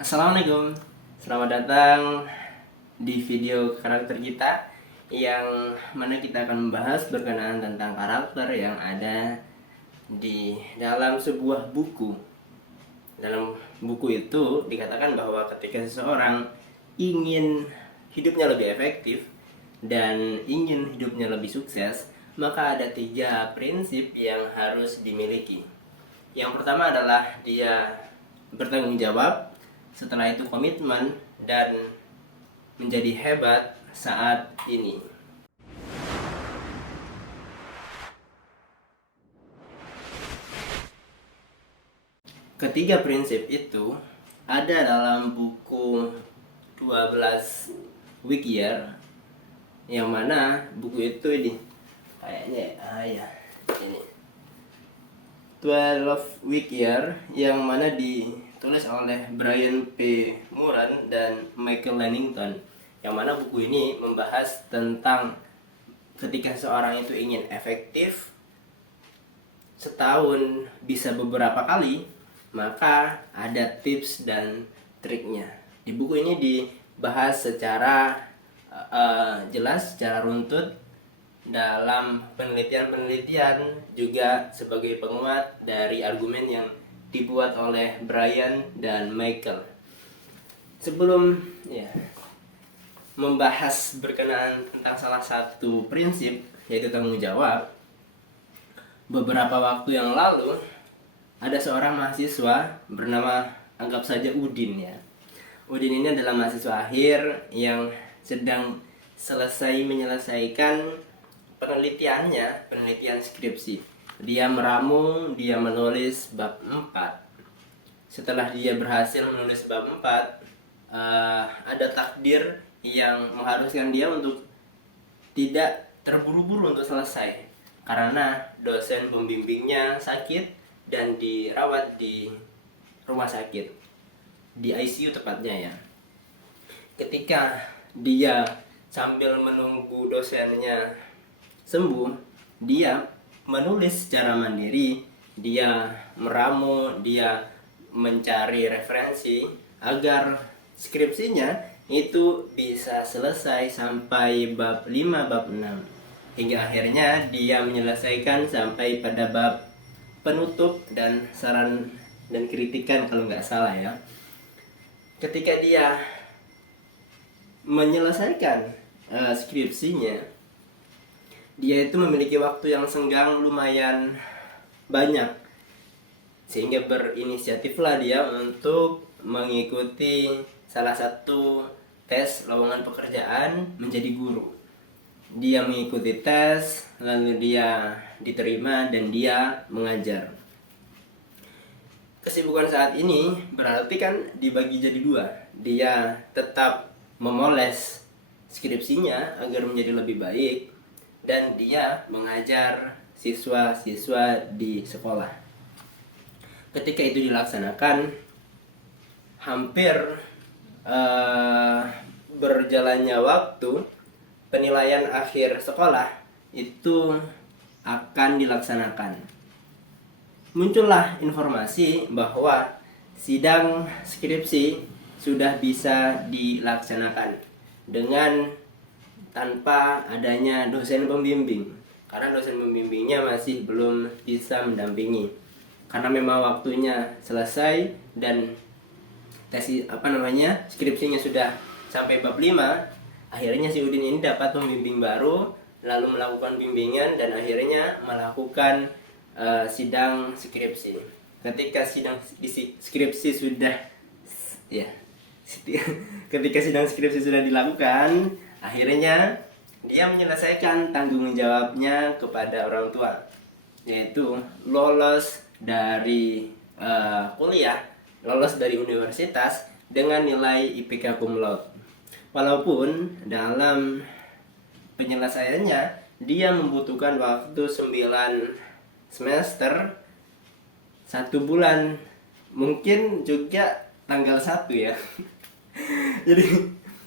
Assalamualaikum, selamat datang di video karakter kita yang mana kita akan membahas berkenaan tentang karakter yang ada di dalam sebuah buku. Dalam buku itu dikatakan bahwa ketika seseorang ingin hidupnya lebih efektif dan ingin hidupnya lebih sukses, maka ada 3 prinsip yang harus dimiliki. Yang pertama adalah dia bertanggung jawab, setelah itu komitmen, dan menjadi hebat saat ini. Ketiga prinsip itu ada dalam buku 12 Week Year, yang mana buku itu ini kayaknya ini 12 Week Year yang mana ditulis oleh Brian P. Moran dan Michael Lannington, yang mana buku ini membahas tentang ketika seorang itu ingin efektif setahun bisa beberapa kali, maka ada tips dan triknya. Di buku ini dibahas secara jelas, secara runtut dalam penelitian-penelitian, juga sebagai penguat dari argumen yang dibuat oleh Brian dan Michael. Sebelum membahas berkenaan tentang salah satu prinsip, yaitu tanggung jawab, beberapa waktu yang lalu ada seorang mahasiswa bernama, anggap saja Udin ya. Udin ini adalah mahasiswa akhir yang sedang menyelesaikan penelitian skripsi. Dia meramu, dia menulis bab 4. Setelah dia berhasil menulis bab 4, ada takdir yang mengharuskan dia untuk tidak terburu-buru untuk selesai, karena dosen pembimbingnya sakit dan dirawat di rumah sakit, di ICU tepatnya ya. Ketika dia sambil menunggu dosennya sembuh, dia menulis secara mandiri, dia meramu, dia mencari referensi agar skripsinya itu bisa selesai sampai bab 5, bab 6, hingga akhirnya dia menyelesaikan sampai pada bab penutup dan saran dan kritikan kalau nggak salah ya. Ketika dia menyelesaikan skripsinya, dia itu memiliki waktu yang senggang lumayan banyak, sehingga berinisiatiflah dia untuk mengikuti salah satu tes lowongan pekerjaan menjadi guru. Dia mengikuti tes, lalu dia diterima dan dia mengajar. Kesibukan saat ini berarti kan dibagi jadi 2. Dia tetap memoles skripsinya agar menjadi lebih baik, dan dia mengajar siswa-siswa di sekolah. Ketika itu dilaksanakan, hampir berjalannya waktu, penilaian akhir sekolah itu akan dilaksanakan. Muncullah informasi bahwa sidang skripsi sudah bisa dilaksanakan dengan tanpa adanya dosen pembimbing, karena dosen pembimbingnya masih belum bisa mendampingi, karena memang waktunya selesai dan skripsinya sudah sampai bab 5. Akhirnya si Udin ini dapat pembimbing baru, lalu melakukan bimbingan dan akhirnya melakukan sidang skripsi. Ketika sidang skripsi sudah ketika sidang skripsi sudah dilakukan, akhirnya dia menyelesaikan tanggung jawabnya kepada orang tua, yaitu lolos dari kuliah, lolos dari universitas dengan nilai IPK cum laude. Walaupun dalam penyelesaiannya dia membutuhkan waktu 9 semester, 1 bulan, mungkin juga tanggal 1 ya.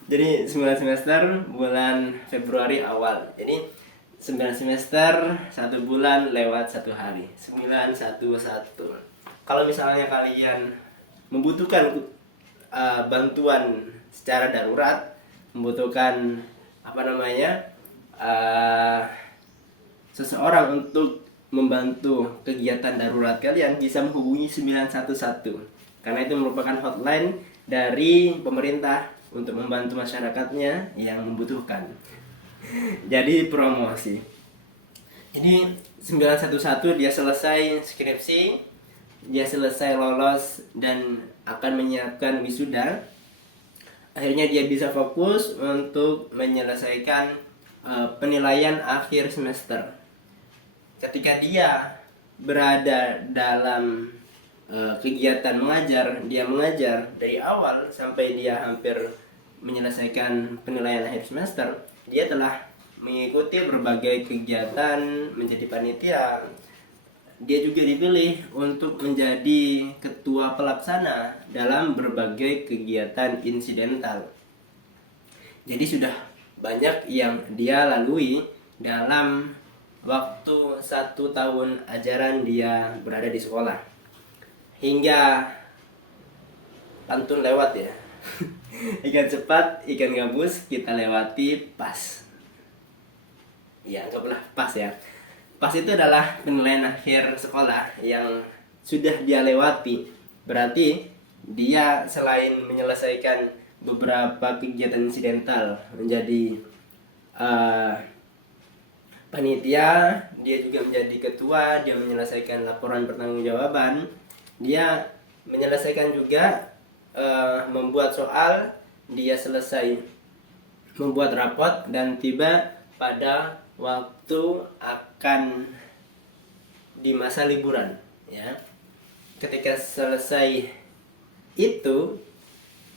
Jadi 9 semester bulan Februari awal. Jadi 9 semester 1 bulan lewat 1 hari. 911. Kalau misalnya kalian membutuhkan bantuan secara darurat, membutuhkan seseorang untuk membantu kegiatan darurat kalian, bisa menghubungi 911 karena itu merupakan hotline dari pemerintah untuk membantu masyarakatnya yang membutuhkan. Jadi promosi. Ini 911 dia selesai skripsi, dia selesai lolos dan akan menyiapkan wisuda. Akhirnya dia bisa fokus untuk menyelesaikan penilaian akhir semester. Ketika dia berada dalam kegiatan mengajar, dia mengajar dari awal sampai dia hampir menyelesaikan penilaian akhir semester. Dia telah mengikuti berbagai kegiatan, menjadi panitia. Dia juga dipilih untuk menjadi ketua pelaksana dalam berbagai kegiatan insidental. Jadi sudah banyak yang dia lalui dalam waktu 1 tahun ajaran dia berada di sekolah. Hingga pantun lewat ya. Ikan cepat, ikan gabus kita lewati pas. Ya, anggaplah pas ya. Pas itu adalah penilaian akhir sekolah yang sudah dia lewati. Berarti dia selain menyelesaikan beberapa kegiatan insidental, menjadi panitia, dia juga menjadi ketua, dia menyelesaikan laporan pertanggungjawaban, dia menyelesaikan juga membuat soal, dia selesai membuat rapot dan tiba pada waktu akan di masa liburan ya. Ketika selesai itu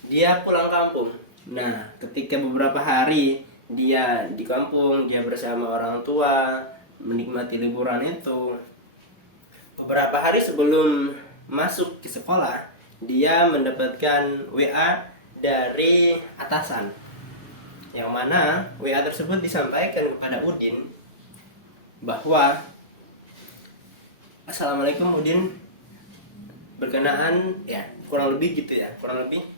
dia pulang kampung. Nah, ketika beberapa hari dia di kampung, dia bersama orang tua menikmati liburan itu, beberapa hari sebelum masuk ke sekolah, dia mendapatkan WA dari atasan, yang mana WA tersebut disampaikan kepada Udin bahwa Assalamualaikum Udin, berkenaan ya kurang lebih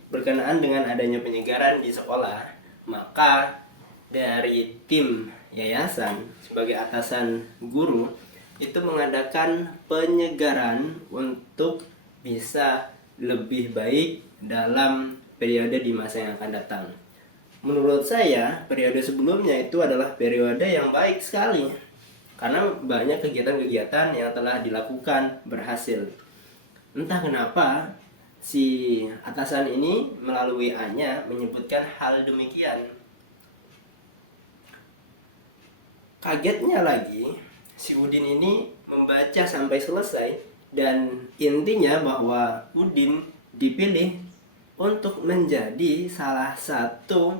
berkenaan dengan adanya penyegaran di sekolah, maka dari tim yayasan sebagai atasan guru itu mengadakan penyegaran untuk bisa lebih baik dalam periode di masa yang akan datang. Menurut saya, periode sebelumnya itu adalah periode yang baik sekali karena banyak kegiatan-kegiatan yang telah dilakukan berhasil. Entah kenapa si atasan ini melalui WA-nya menyebutkan hal demikian. Kagetnya lagi, si Udin ini membaca sampai selesai dan intinya bahwa Udin dipilih untuk menjadi salah satu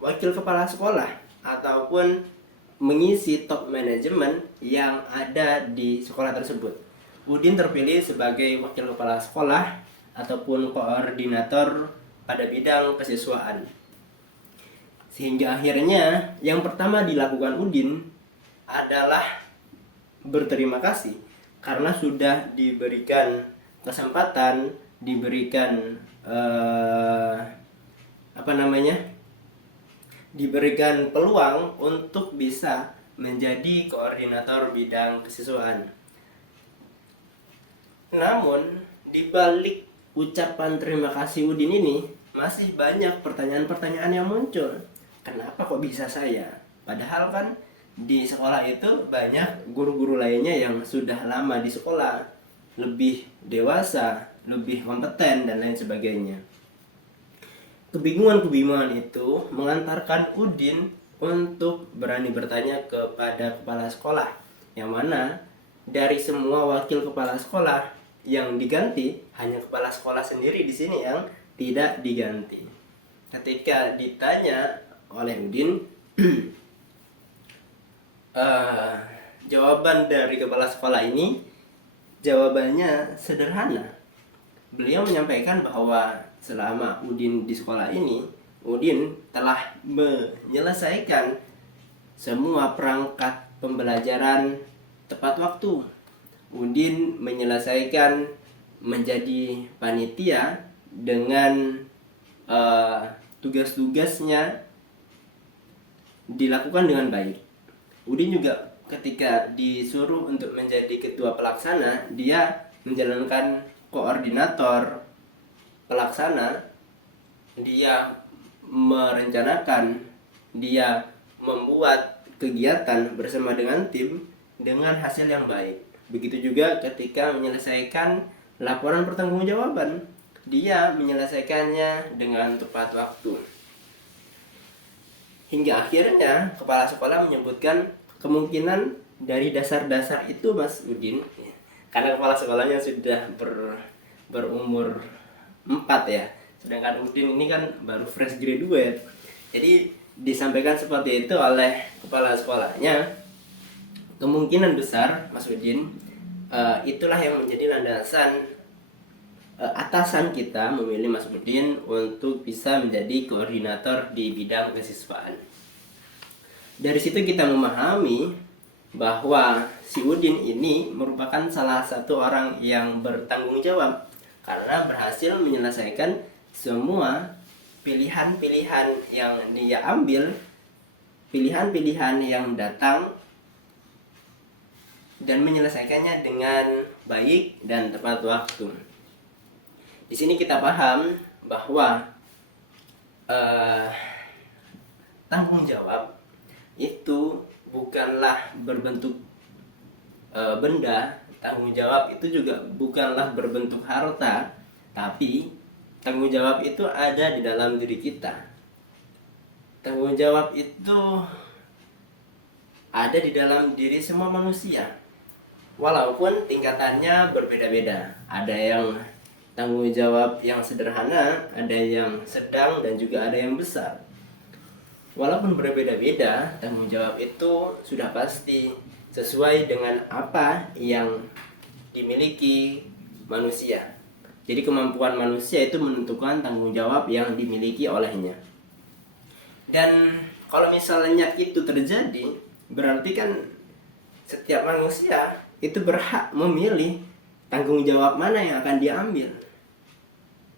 wakil kepala sekolah ataupun mengisi top manajemen yang ada di sekolah tersebut. Udin terpilih sebagai wakil kepala sekolah ataupun koordinator pada bidang kesiswaan. Sehingga akhirnya yang pertama dilakukan Udin adalah berterima kasih karena sudah diberikan kesempatan, diberikan diberikan peluang untuk bisa menjadi koordinator bidang kesiswaan. Namun di balik ucapan terima kasih Udin ini masih banyak pertanyaan-pertanyaan yang muncul. Kenapa kok bisa saya? Padahal kan di sekolah itu banyak guru-guru lainnya yang sudah lama di sekolah, lebih dewasa, lebih kompeten dan lain sebagainya. Kebingungan-kebingungan itu mengantarkan Udin untuk berani bertanya kepada kepala sekolah, yang mana dari semua wakil kepala sekolah yang diganti hanya kepala sekolah sendiri di sini yang tidak diganti. Ketika ditanya oleh Udin, jawaban dari kepala sekolah ini jawabannya sederhana. Beliau menyampaikan bahwa selama Udin di sekolah ini, Udin telah menyelesaikan semua perangkat pembelajaran tepat waktu. Udin menyelesaikan menjadi panitia dengan tugas-tugasnya dilakukan dengan baik. Udin juga ketika disuruh untuk menjadi ketua pelaksana, dia menjalankan koordinator pelaksana, dia merencanakan, dia membuat kegiatan bersama dengan tim dengan hasil yang baik. Begitu juga ketika menyelesaikan laporan pertanggungjawaban, dia menyelesaikannya dengan tepat waktu. Hingga akhirnya kepala sekolah menyebutkan kemungkinan dari dasar-dasar itu Mas Udin, karena kepala sekolahnya sudah berumur 4 ya, sedangkan Udin ini kan baru fresh graduate. Jadi disampaikan seperti itu oleh kepala sekolahnya, kemungkinan besar Mas Udin, itulah yang menjadi landasan atasan kita memilih Mas Udin untuk bisa menjadi koordinator di bidang kesiswaan. Dari situ kita memahami bahwa si Udin ini merupakan salah satu orang yang bertanggung jawab karena berhasil menyelesaikan semua pilihan-pilihan yang dia ambil, pilihan-pilihan yang datang, dan menyelesaikannya dengan baik dan tepat waktu. Di sini kita paham bahwa tanggung jawab itu bukanlah berbentuk benda, tanggung jawab itu juga bukanlah berbentuk harta, tapi tanggung jawab itu ada di dalam diri kita. Tanggung jawab itu ada di dalam diri semua manusia, walaupun tingkatannya berbeda-beda. Ada yang tanggung jawab yang sederhana, ada yang sedang, dan juga ada yang besar. Walaupun berbeda-beda, tanggung jawab itu sudah pasti sesuai dengan apa yang dimiliki manusia. Jadi kemampuan manusia itu menentukan tanggung jawab yang dimiliki olehnya. Dan kalau misalnya itu terjadi, berarti kan setiap manusia itu berhak memilih tanggung jawab mana yang akan dia ambil.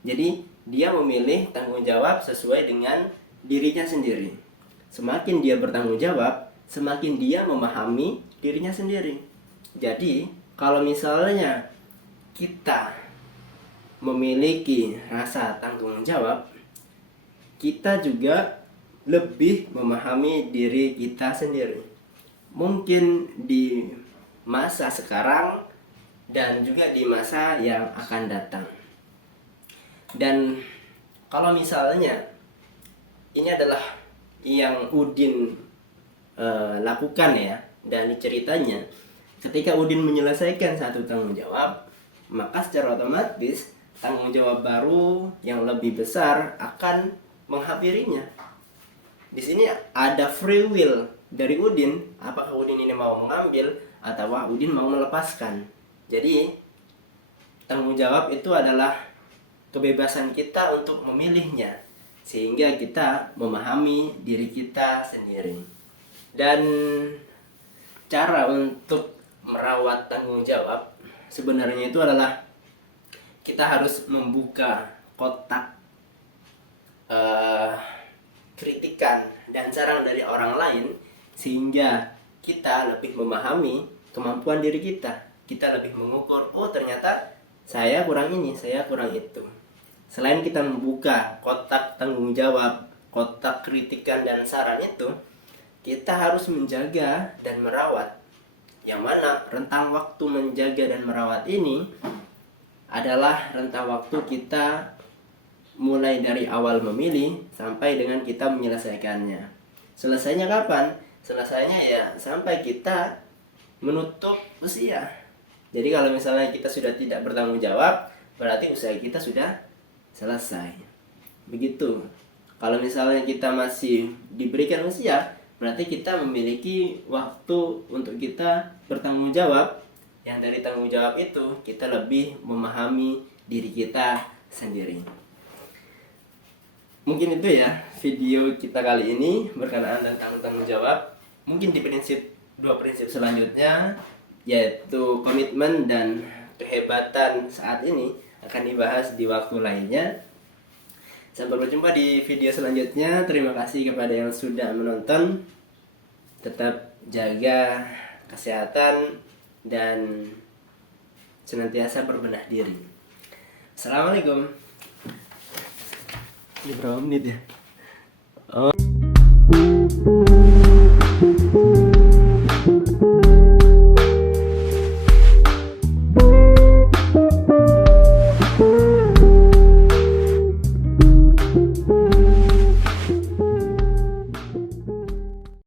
Jadi dia memilih tanggung jawab sesuai dengan dirinya sendiri. Semakin dia bertanggung jawab, semakin dia memahami dirinya sendiri. Jadi kalau misalnya kita memiliki rasa tanggung jawab, kita juga lebih memahami diri kita sendiri. Mungkin di masa sekarang dan juga di masa yang akan datang. Dan kalau misalnya ini adalah yang Udin lakukan ya, dan ceritanya ketika Udin menyelesaikan satu tanggung jawab, maka secara otomatis tanggung jawab baru yang lebih besar akan menghampirinya. Di sini ada free will dari Udin, apakah Udin ini mau mengambil atau Udin mau melepaskan. Jadi tanggung jawab itu adalah kebebasan kita untuk memilihnya, sehingga kita memahami diri kita sendiri. Dan cara untuk merawat tanggung jawab sebenarnya itu adalah kita harus membuka kotak kritikan dan saran dari orang lain, sehingga kita lebih memahami kemampuan diri kita. Kita lebih mengukur, oh ternyata saya kurang ini, saya kurang itu. Selain kita membuka kotak tanggung jawab, kotak kritikan dan saran itu, kita harus menjaga dan merawat. Yang mana rentang waktu menjaga dan merawat ini adalah rentang waktu kita mulai dari awal memilih sampai dengan kita menyelesaikannya. Selesainya kapan? Selesainya ya sampai kita menutup usia. Jadi kalau misalnya kita sudah tidak bertanggung jawab, berarti usia kita sudah selesai. Begitu. Kalau misalnya kita masih diberikan usia, berarti kita memiliki waktu untuk kita bertanggung jawab. Yang dari tanggung jawab itu kita lebih memahami diri kita sendiri. Mungkin itu ya video kita kali ini berkenaan tentang tanggung jawab. Mungkin di dua prinsip selanjutnya, yaitu komitmen dan kehebatan saat ini akan dibahas di waktu lainnya. Sampai berjumpa di video selanjutnya. Terima kasih kepada yang sudah menonton. Tetap jaga kesehatan dan senantiasa berbenah diri. Assalamualaikum. Ini berapa menit ya? Oh.